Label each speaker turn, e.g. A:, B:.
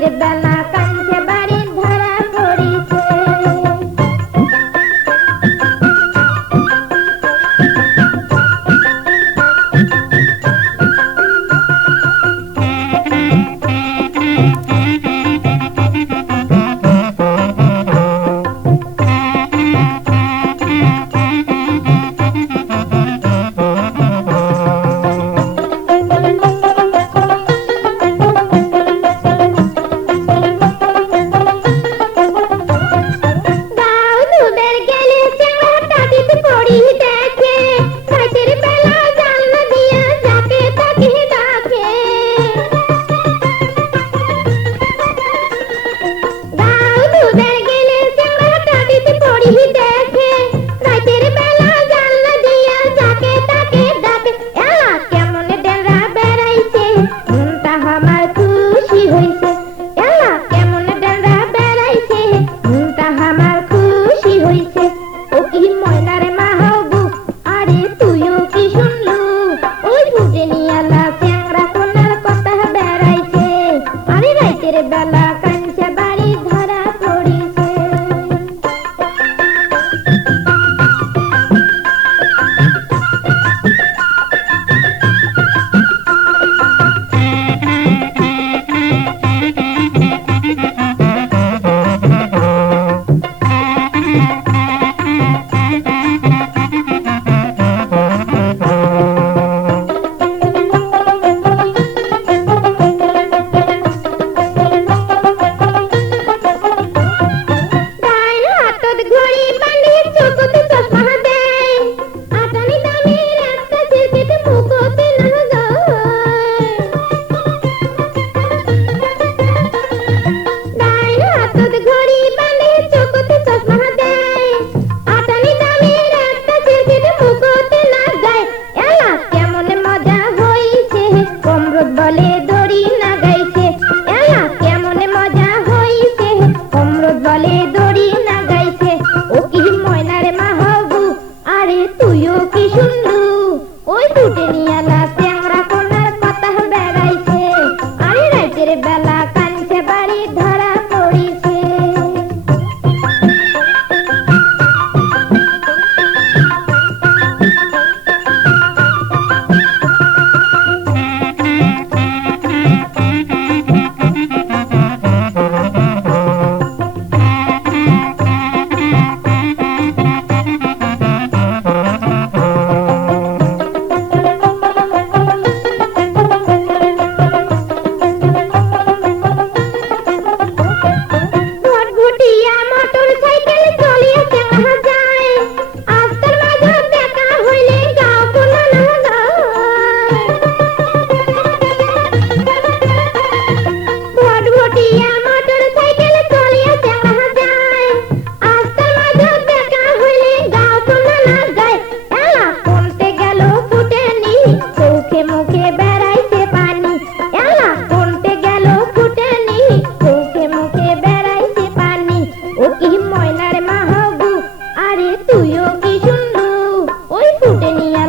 A: রাতের বেলা vale তুইও কি ওই ফুটে নিয়ে